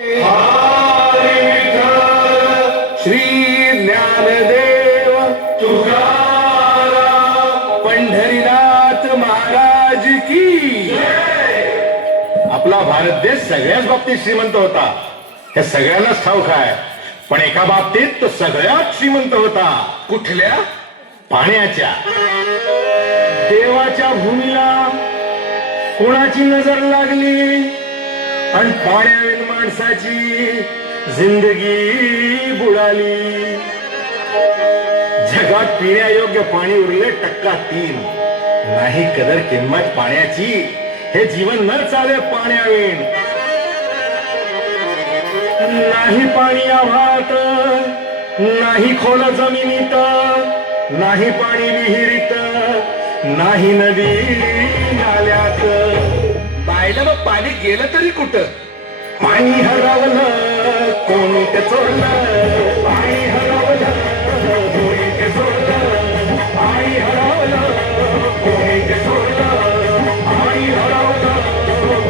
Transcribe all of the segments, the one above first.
श्री ज्ञानदेव तुकाराम पंढरीनाथ महाराज की आपला भारत देश सगळ्याच बाबतीत श्रीमंत होता. हे सगळ्यांनाच ठाऊक आहे. पण एका बाबतीत तो सगळ्यात श्रीमंत होता. कुठल्या? पाण्याच्या. देवाच्या भूमीला कोणाची नजर लागली? आणि पाण्यावेल माणसाची जिंदगी बुडाली. जगात पिण्यायोग्य पाणी उरले टक्का तीन. नाही कदर किंमत पाण्याची. हे जीवन न चाले पाण्यावेण नाही पाणी आव्हात नाही खोल जमिनीत नाही पाणी विहिरीत नाही नदी बायला मग पाणी गेलं तरी कुठं? पाणी हरवलं कोणी ते चोरलं. पाणी हरवलं कोणी ते चोरलं. पाणी हरवलं कोणी ते चोरलं. पाणी हरवलं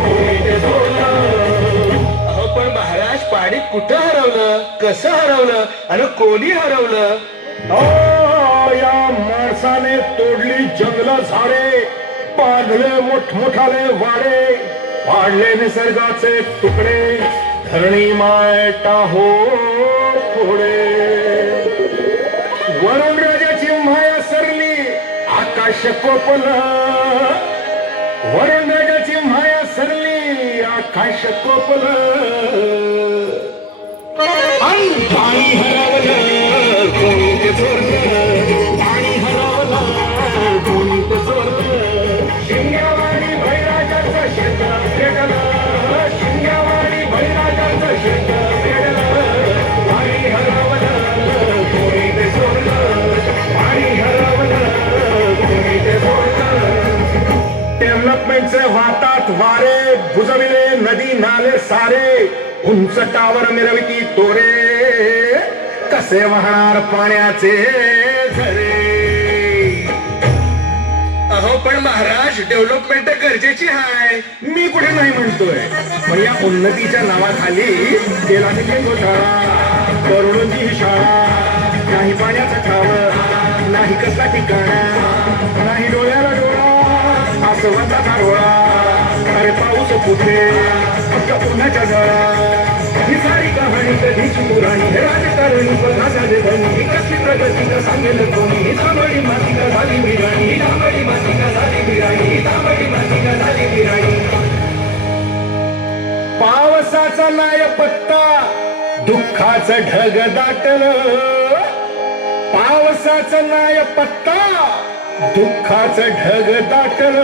कोणी ते चोरलं. अहो पण महाराज पाणी कुठं हरवलं? कसं हरवलं? आणि कोणी हरवलं? ओ, या माणसाने तोडली जंगल झाडे. बांधले मोठमोठाले वाडे पाडले निसर्गाचे तुकडे धरणी मायटा हो थोडे वरुण राजाची माया सरली आकाश कोपल. वरुण राजाची माया सरली आकाश कोपल. आणि हरवलं कोणी त्यांचे वाहतात वारे बुजविले नदी नाले सारे उंच टावर मिरविती तोरे कसे वाहणार पाण्याचे झरे? अहो पण महाराज डेव्हलपमेंट गरजेची आहे मी कुठे नाही म्हणतोय. पण या उन्नतीच्या नावाखाली तेलाची करोडोंची ही शाळा नाही पाण्याचं ठाव नाही कसला ठिकाणा. डोळा आसवाचा अरे पाऊस कुठे फक्त पुण्याच्या झळा ही सारी कहाणी कधीची पुराणी हे राजकारणी बघा झाले धनी ही कसली प्रगती का सांगेल कोणी ही तांबडी माती का झाली बिराणी ही तांबडी माती का झाली बिराणी ही तांबडी माती का झाली बिराणी पावसाचा नाय पत्ता दुःखाचं ढग दाटलं. पावसाचा नाय पत्ता दुःखाचं ढग दाटल.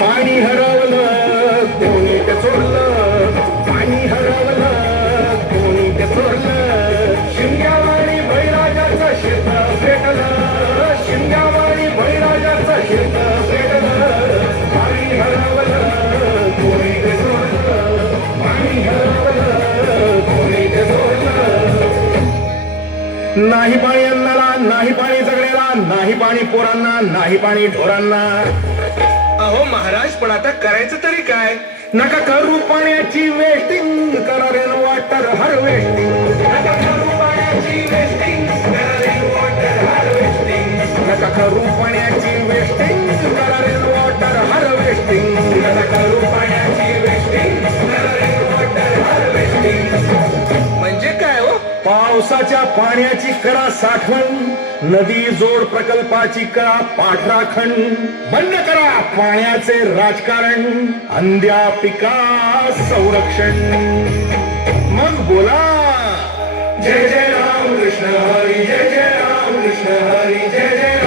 पाणी हरवलं कोणी ते चोरलं. पाणी हरवलं कोणी ते चोरलं. शिंग्यावाणी बैराजाचं शेत भेटलं शिंग्यावाणी बैराजाचं शेत भेटलं पाणी हरवलं कोणी ते चोरलं. पाणी हरवलं कोणी ते चोरलं. नाही पाणी नाही पाणी जगण्याला नाही पाणी पोरांना नाही पाणी ढोरांना. अहो महाराज पण आता करायचं तरी काय? नका करू पाण्याची वेस्टिंग करा रेन वॉटर हार्वेस्टिंग पावसाच्या पाण्याची करा साठवण नदी जोड प्रकल्पाची करा पाठराखण. बंद करा पाण्याचे राजकारण अंध्या पिका संरक्षण. मग बोला. जय जय राम कृष्ण हरी जय जय राम कृष्ण हरी जय जय